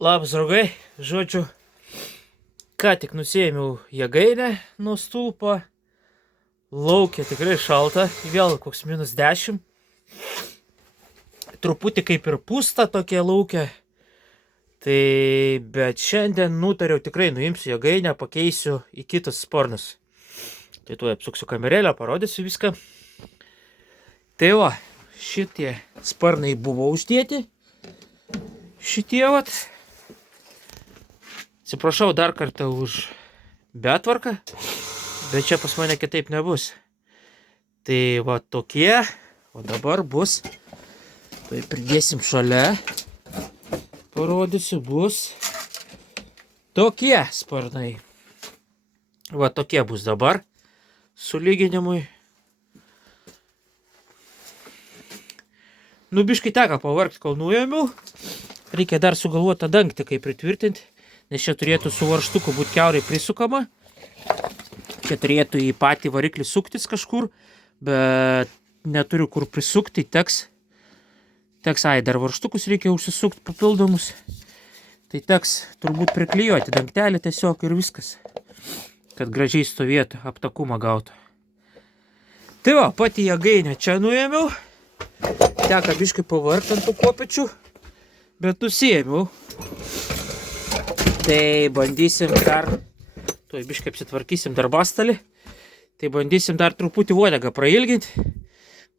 Labas, draugai. Žodžiu, ką tik nusėmiau jėgainę nuo stulpo. Laukia tikrai šalta, vėl koks -10. Truputį kaip ir pūsta tokie laukia. Tai bet šiandien nutariau tikrai nuimsiu jėgainę, pakeisiu į kitus sparnus. Tai tuoj apsuksiu kamerėlę, parodysiu viską. Tai va, šitie sparnai buvo uždėti. Šitie vat. Atsiprašau dar kartą už betvarką, bet čia pas mane kitaip nebus. Tai va tokie, o dabar bus, tai pridėsim šalia, parodysiu, bus tokie sparnai. Va tokie bus dabar, sulyginimui. Nu biškai teko pavargti, kol nuėmiau. Reikia dar sugalvoti tą dangtį, kaip pritvirtinti. Nes čia turėtų su varžtuku būti kiaurai prisukama. Čia turėtų į patį variklį suktis kažkur, bet neturiu kur prisukti, teks, dar varžtukus reikia užsisukti papildomus. Tai teks turbūt priklijuoti dangtelį tiesiog ir viskas, kad gražiai stovėtų, aptakumą gautų. Tai va, pati jėgainę čia nuėmiau. Teka biškai pavargti ant tų kopečių, bet nusiėmiau. Tai bandysim dar, tuoj biškai apsitvarkysim darbastalį, tai bandysim dar truputį uodegą prailginti,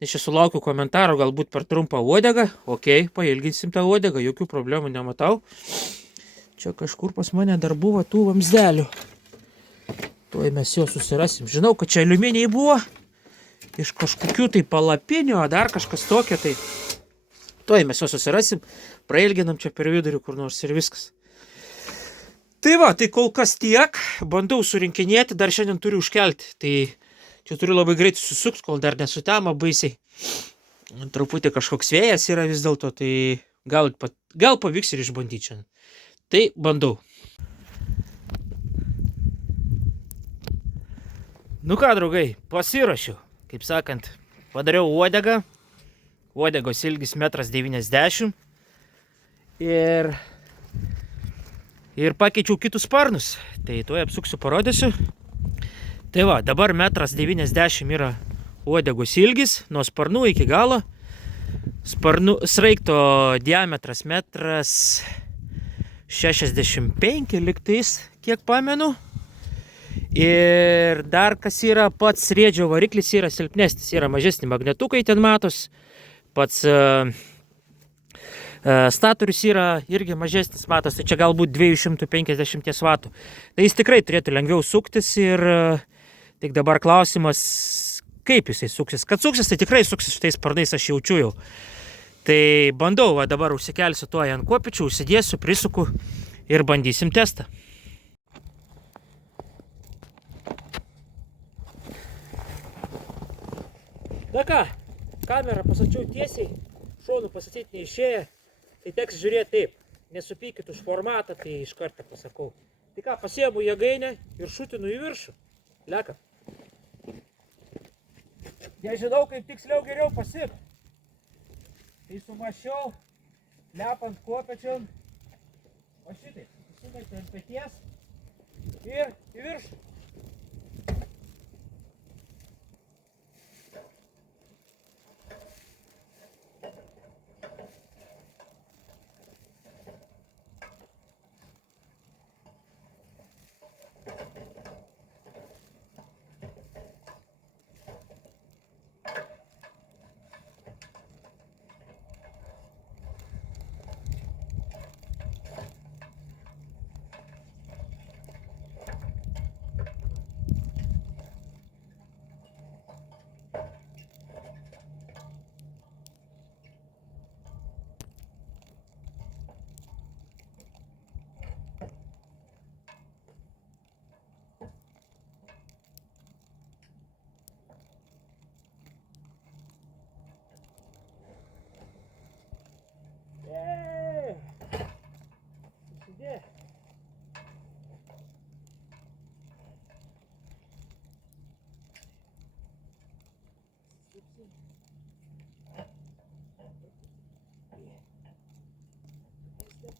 nes čia sulaukiu komentarų, galbūt per trumpą uodegą, okei, pailginsim tą uodegą, jokių problemų nematau. Čia kažkur pas mane dar buvo tų vamsdelių, tuoj mes jo susirasim, žinau, kad čia aliuminiai buvo, iš kažkokių tai palapinių, o dar kažkas tokio, tai tuoj mes jo susirasim, prailginam čia per vidurį kur nors ir viskas. Tai va, tai kol kas tiek, bandau surinkinėti, dar šiandien turiu užkelti, tai čia turiu labai greitai susukti, kol dar nesutema baisiai. Truputį kažkoks vėjas yra vis dėlto, tai gal pavyks ir išbandyti šiandien. Tai bandau. Nu ką, draugai, pasiruošiau, kaip sakant, padariau uodegą, uodegos ilgis 1,90 m ir pakeičiau kitus sparnus, tai tuoj apsuksiu, parodysiu. Tai va, dabar 1,90 m yra uodegos ilgis, nuo sparnų iki galo. Sraigto diametras 1,65 m liktais, kiek pamenu. Ir dar kas yra, pats sriedžio variklis yra silpnesnis, yra mažesni magnetukai ten matos, pats statorius yra irgi mažesnis, matos, tai čia galbūt 250 vatų. Tai jis tikrai turėtų lengviau suktis ir tik dabar klausimas, kaip jisai suksis. Kad suksis, tai tikrai suksis šitais sparnais, aš jaučiu jau. Tai bandau, va dabar užsikelsiu tuo ant kopečių, užsidėsiu, prisuku ir bandysim testą. Na ką, kamerą pasačiau tiesiai, šonų pasakyti neišėję. Tai teks žiūrėti taip, nesupykit už formatą, tai iš karto pasakau. Tai ką, pasiemu jėgainę ir šutinu į viršų. Leka. Nežinau, kaip tiksliau geriau pasiekti. Tai sumašiau, lepant kopečiom. O šitai, susimeti ant peties ir į viršų.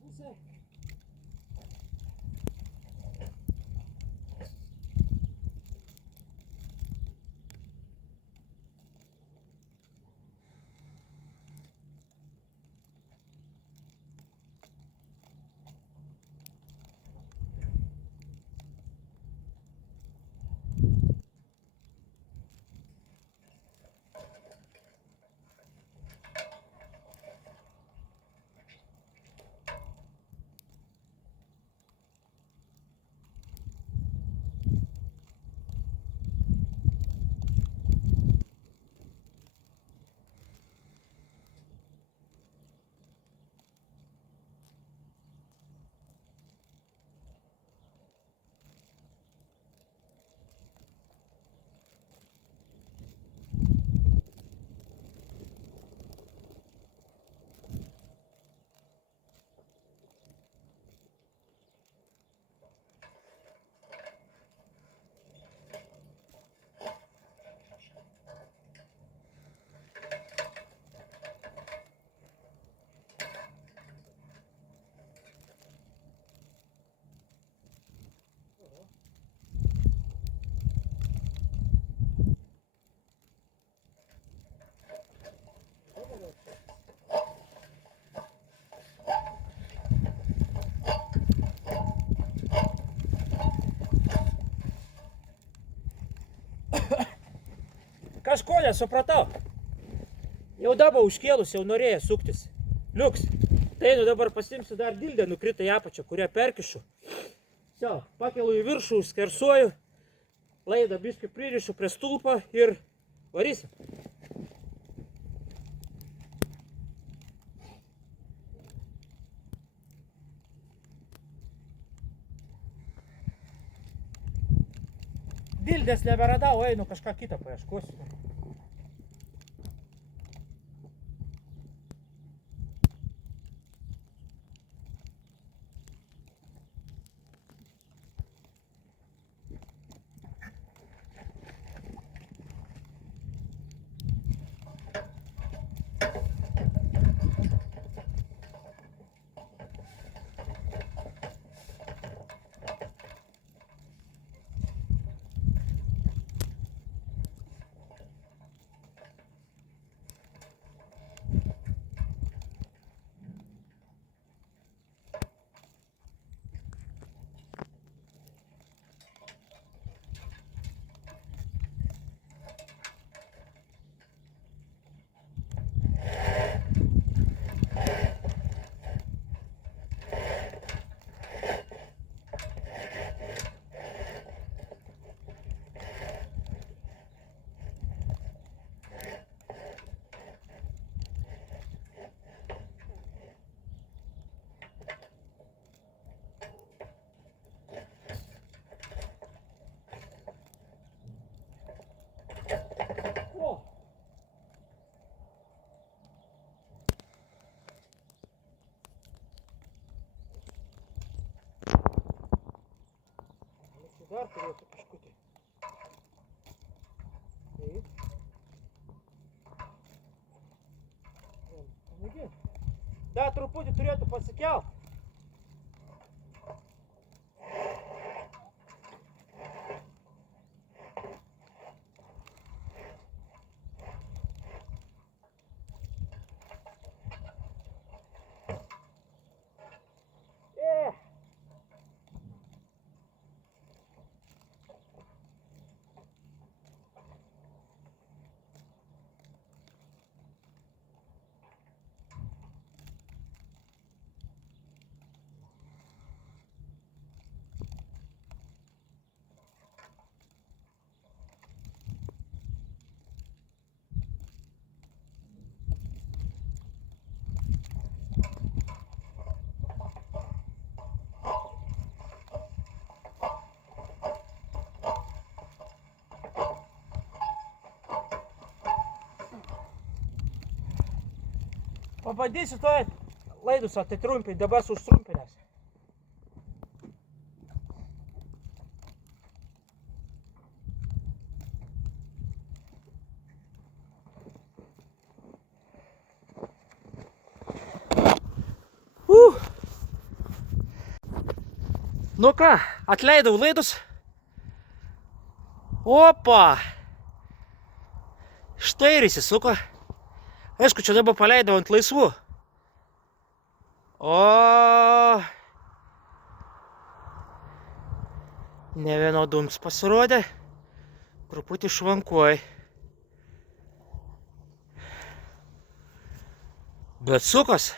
pusę. Kažko nesupratau. Jau dabar užkėlus, jau norėjo suktis. Liuks. Tai dabar pasimsiu dar dildę, nukrito į apačią, kurią perkišu. Все, pakelu į viršų, skersuoju. Laidą biškai pririšu prie stulpo ir varysim. Dildės neberadau, einu kažką kitą paieškosiu. Dar turėtų kažkutį. Taip. Dar truputį turėtų pasikelt. Pabandysiu to laidus atitrumpinti, dabar užtrumpinęs. Nu ką, atleidau laidus. Opa! Štai ir įsisuko. Aišku, čia dabar paleidau ant laisvų. O ne vienodums pasirodė. Truputį švankuoj. Bet sukos.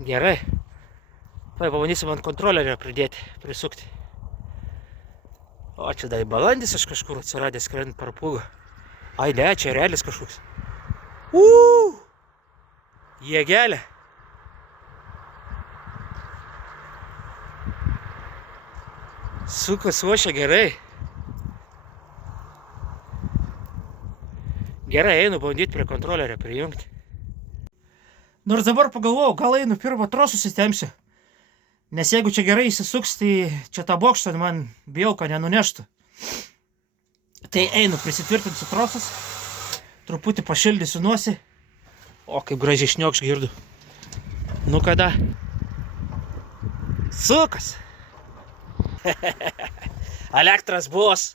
Gerai. Pabandysim ant kontrolerio pridėti, prisukti. O čia dar balandis aš kažkur atsiradęs skrendant per pūgą. Ai ne, čia realis kažkoks. Jėgelė. Sukas ošia gerai. Gerai, einu bandyti prie kontrolerio prijungti. Nors dabar pagalvojau, gal einu pirmą trosus įstemsiu. Nes jeigu čia gerai įsisuks, tai čia tą bokštą man bijau, kad nenuneštų. Tai einu, prisitvirtinsiu trosus, truputį pašildysiu nosį. O, kaip gražiai šniokš girdu. Nu kada? Sukas. Elektras bus.